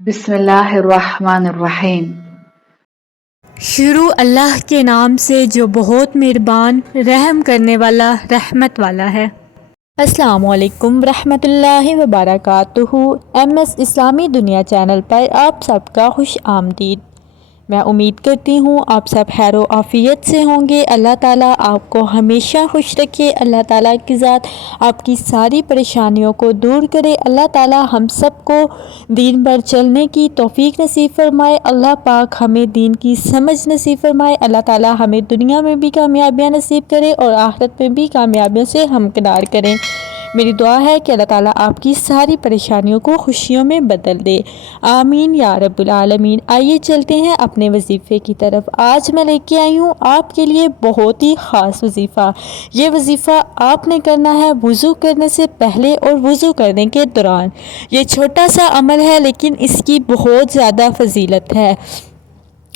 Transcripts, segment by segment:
बिस्मिल्लाहिर्रहमानिर्रहीम। शुरू अल्लाह के नाम से जो बहुत मेहरबान रहम करने वाला रहमत वाला है। अस्सलामुअलैकुम रहमतुल्लाहि व बरकातुहू। MS इस्लामी दुनिया चैनल पर आप सबका खुश आमदीद। मैं उम्मीद करती हूँ आप सब खैर व आफ़ियत से होंगे। अल्लाह ताला आपको हमेशा खुश रखे। अल्लाह ताला की ज़ात आपकी सारी परेशानियों को दूर करे। अल्लाह ताला हम सबको दीन पर चलने की तौफीक नसीब फरमाए। अल्लाह पाक हमें दीन की समझ नसीब फरमाए। अल्लाह ताला हमें दुनिया में भी कामयाबियाँ नसीब करे और आखिरत में भी कामयाबियों से हमकिनार करें। मेरी दुआ है कि अल्लाह ताला आपकी सारी परेशानियों को खुशियों में बदल दे। आमीन या रब्बुल आलमीन। आइए चलते हैं अपने वजीफ़े की तरफ। आज मैं लेके आई हूँ आपके लिए बहुत ही ख़ास वजीफ़ा। ये वजीफ़ा आपने करना है वज़ू करने से पहले और वज़ू करने के दौरान। ये छोटा सा अमल है लेकिन इसकी बहुत ज़्यादा फजीलत है।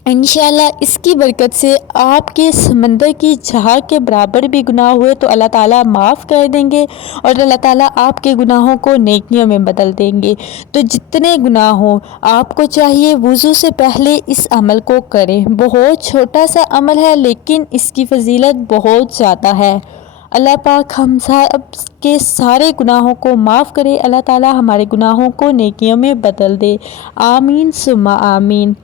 इंशाअल्लाह इसकी बरकत से आपके समंदर की झाग के बराबर भी गुनाह हुए तो अल्लाह ताला माफ़ कर देंगे और अल्लाह ताला आपके गुनाहों को नेकियों में बदल देंगे। तो जितने गुनाह हों आपको चाहिए वज़ू से पहले इस अमल को करें। बहुत छोटा सा अमल है लेकिन इसकी फजीलत बहुत ज़्यादा है। अल्लाह पाक हम सब के सारे गुनाहों को माफ़ करे। अल्लाह ताला हमारे गुनाहों को नेकियों में बदल दे। आमीन सुम्मा आमीन।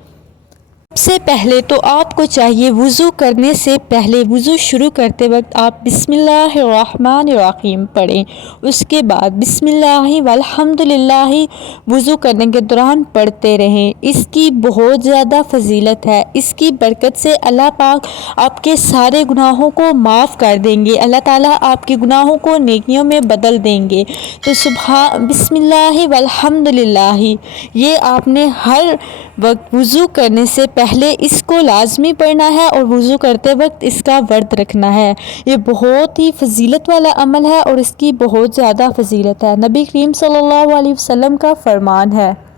सबसे पहले तो आपको चाहिए वज़ू करने से पहले वज़ू शुरू करते वक्त आप बिस्मिल्लाहिर्रहमानिर्रहीम पढ़ें। उसके बाद बिस्मिल्लाहि वल्हम्दुलिल्लाहि वज़ू करने के दौरान पढ़ते रहें। इसकी बहुत ज़्यादा फजीलत है। इसकी बरकत से अल्लाह पाक आपके सारे गुनाहों को माफ़ कर देंगे। अल्लाह ताला आपके गुनाहों को नेकियों में बदल देंगे। तो सुबह बिस्मिल्लाहि वल्हम्दुलिल्लाहि ये आपने हर वक्त वज़ू करने से पहले इसको लाजमी पढ़ना है और वज़ू करते वक्त इसका वर्द रखना है। ये बहुत ही फजीलत वाला अमल है और इसकी बहुत ज़्यादा फजीलत है। नबी करीम सल्लल्लाहु अलैहि वसल्लम का फरमान है,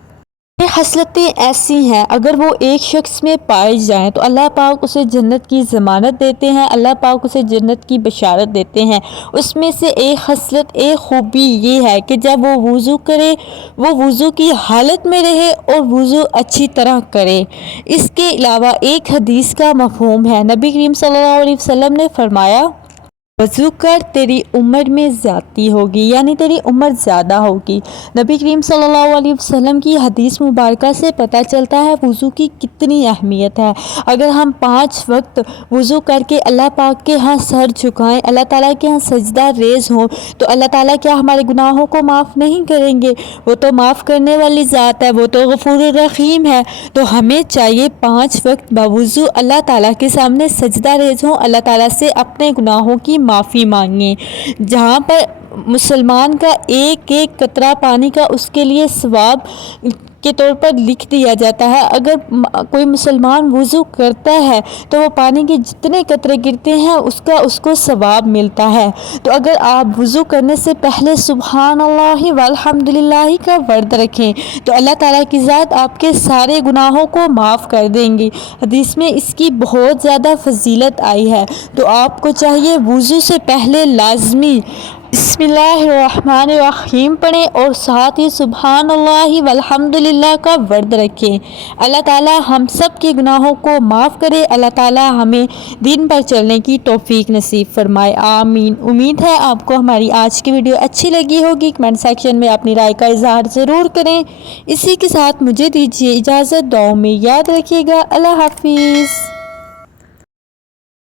ये खसलतें ऐसी हैं अगर वो एक शख्स में पाई जाएं तो अल्लाह पाक उसे जन्नत की ज़मानत देते हैं। अल्लाह पाक उसे जन्नत की बशारत देते हैं। उसमें से एक खसलत एक खूबी ये है कि जब वो वज़ू करे वो वज़ू की हालत में रहे और वज़ू अच्छी तरह करे। इसके अलावा एक हदीस का मफ़हूम है। नबी करीम सल्लल्लाहु अलैहि वसल्लम ने फरमाया, वज़ू कर तेरी उम्र में ज़्यादती होगी, यानी तेरी उम्र ज़्यादा होगी। नबी करीम सल्लल्लाहु अलैहि वसल्लम की हदीस मुबारका से पता चलता है वज़ू की कितनी अहमियत है। अगर हम 5 वक्त वज़ू करके अल्लाह पाक के यहाँ सर झुकाएं, अल्लाह ताला के यहाँ सजदा रेज़ हों तो अल्लाह ताला क्या हमारे गुनाहों को माफ़ नहीं करेंगे? वो तो माफ़ करने वाली ज़ात है, वो तो गफूरुर रहीम है। तो हमें चाहिए 5 वक्त बावज़ू अल्लाह ताला के सामने सजदा रेज़ हों, अल्लाह ताला से अपने गुनाहों की माफ़ी मांगें। जहाँ पर मुसलमान का एक एक कतरा पानी का उसके लिए सवाब के तौर पर लिख दिया जाता है। अगर कोई मुसलमान वज़ू करता है तो वो पानी के जितने कतरे गिरते हैं उसका उसको सवाब मिलता है। तो अगर आप वज़ू करने से पहले सुब्हानल्लाहि वल्हम्दुलिल्लाहि का वर्द रखें तो अल्लाह ताला की ज़ात आपके सारे गुनाहों को माफ़ कर देंगी। हदीस में इसकी बहुत ज़्यादा फजीलत आई है। तो आपको चाहिए वज़ू से पहले लाजमी बिस्मिल्लाहिर्रहमानिर्रहीम पढ़ें और साथ ही सुब्हानल्लाहि वल्हम्दुलिल्लाह का वर्द रखें। अल्लाह ताला हम सब के गुनाहों को माफ़ करे। अल्लाह ताला हमें दीन पर चलने की तौफीक नसीब फरमाए। आमीन। उम्मीद है आपको हमारी आज की वीडियो अच्छी लगी होगी। कमेंट सेक्शन में अपनी राय का इजहार ज़रूर करें। इसी के साथ मुझे दीजिए इजाज़त। दुआओं में याद रखिएगा। अल्लाह हाफिज़।